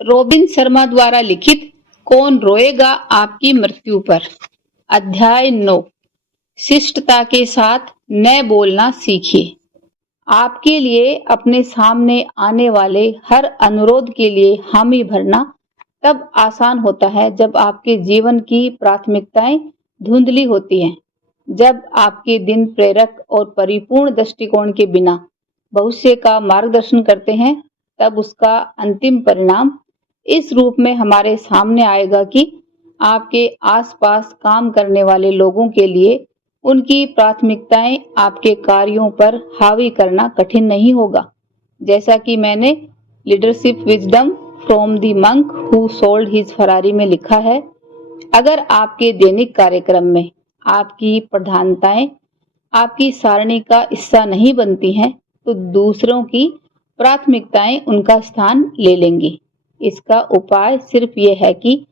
Robin Sharma द्वारा लिखित कौन रोएगा आपकी मृत्यु पर। अध्याय 9। शिष्टता के साथ न बोलना सीखिए। आपके लिए अपने सामने आने वाले हर अनुरोध के लिए हामी भरना तब आसान होता है जब आपके जीवन की प्राथमिकताएं धुंधली होती हैं। जब आपके दिन प्रेरक और परिपूर्ण दृष्टिकोण के बिना भविष्य का मार्गदर्शन करते हैं, तब उसका अंतिम परिणाम इस रूप में हमारे सामने आएगा कि आपके आसपास काम करने वाले लोगों के लिए उनकी प्राथमिकताएं आपके कार्यों पर हावी करना कठिन नहीं होगा। जैसा कि मैंने leadership wisdom from the monk who sold his Ferrari में लिखा है, अगर आपके दैनिक कार्यक्रम में आपकी प्रधानताएं आपकी सारणी का हिस्सा नहीं बनती हैं, तो दूसरों की प्राथमिकताएं उनका स्थान ले लेंगी। इसका उपाय सिर्फ ये है कि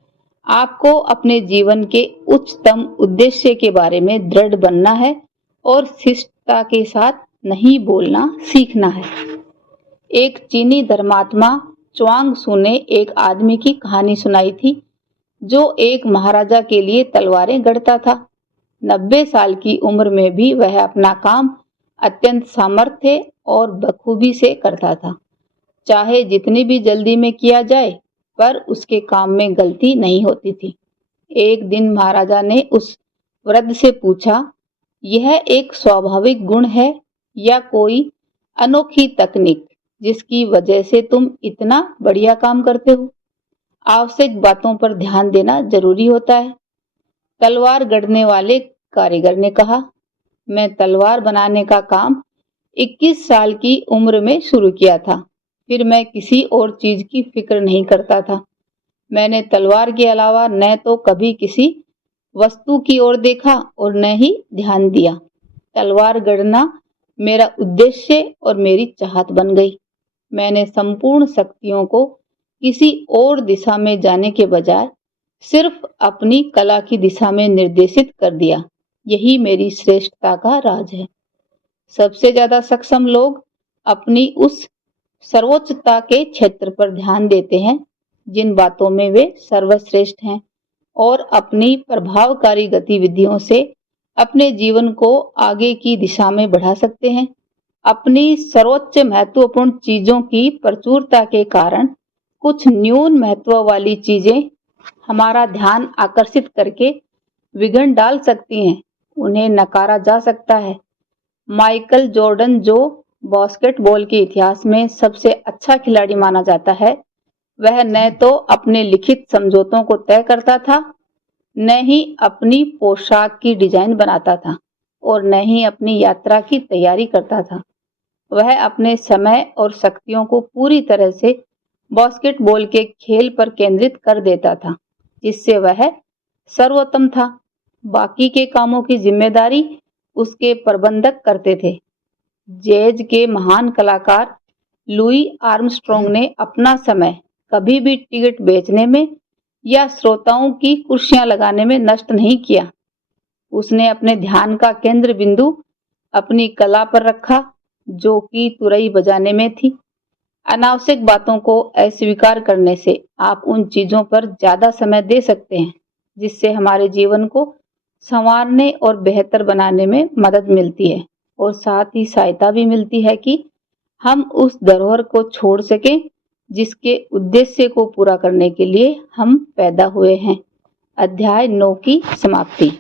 आपको अपने जीवन के उच्चतम उद्देश्य के बारे में दृढ़ बनना है और शिष्टता के साथ नहीं बोलना सीखना है। एक चीनी धर्मात्मा च्वांग सू ने एक आदमी की कहानी सुनाई थी जो एक महाराजा के लिए तलवारें गढ़ता था। 90 साल की उम्र में भी वह अपना काम अत्यंत सामर्थ्य और बखूबी से करता था। चाहे जितनी भी जल्दी में किया जाए, पर उसके काम में गलती नहीं होती थी। एक दिन महाराजा ने उस वृद्ध से पूछा, यह एक स्वाभाविक गुण है या कोई अनोखी तकनीक जिसकी वजह से तुम इतना बढ़िया काम करते हो? आवश्यक बातों पर ध्यान देना जरूरी होता है। तलवार गढ़ने वाले कारीगर ने कहा, मैं तलवार बनाने का काम 21 साल की उम्र में शुरू किया था। फिर मैं किसी और चीज की फिक्र नहीं करता था। मैंने तलवार के अलावा न तो कभी किसी वस्तु की ओर देखा और न ही ध्यान दिया। तलवार गढ़ना मेरा उद्देश्य और मेरी चाहत बन गई। मैंने संपूर्ण शक्तियों को किसी और दिशा में जाने के बजाय सिर्फ अपनी कला की दिशा में निर्देशित कर दिया। यही मेरी श्रेष्ठता का राज है। सबसे ज्यादा सक्षम लोग अपनी उस सर्वोच्चता के क्षेत्र पर ध्यान देते हैं जिन बातों में वे सर्वश्रेष्ठ हैं और अपनी प्रभावकारी गतिविधियों से अपने जीवन को आगे की दिशा में बढ़ा सकते हैं। अपनी सर्वोच्च महत्वपूर्ण चीजों की प्रचुरता के कारण कुछ न्यून महत्व वाली चीजें हमारा ध्यान आकर्षित करके विघ्न डाल सकती हैं। उन्हें नकारा जा सकता है। माइकल जॉर्डन, जो बास्केटबॉल के इतिहास में सबसे अच्छा खिलाड़ी माना जाता है, वह न तो अपने लिखित समझौतों को तय करता था, न ही अपनी पोशाक की डिजाइन बनाता था और न ही अपनी यात्रा की तैयारी करता था। वह अपने समय और शक्तियों को पूरी तरह से बास्केटबॉल के खेल पर केंद्रित कर देता था, जिससे वह सर्वोत्तम था। बाकी के कामों की जिम्मेदारी उसके प्रबंधक करते थे। जैज के महान कलाकार लुई आर्मस्ट्रॉन्ग ने अपना समय कभी भी टिकट बेचने में या श्रोताओं की कुर्सियां लगाने में नष्ट नहीं किया। उसने अपने ध्यान का केंद्र बिंदु अपनी कला पर रखा, जो कि तुरई बजाने में थी। अनावश्यक बातों को अस्वीकार करने से आप उन चीजों पर ज्यादा समय दे सकते हैं जिससे हमारे जीवन को संवारने और बेहतर बनाने में मदद मिलती है और साथ ही सहायता भी मिलती है कि हम उस धरोहर को छोड़ सकें जिसके उद्देश्य को पूरा करने के लिए हम पैदा हुए हैं। अध्याय 9 की समाप्ति।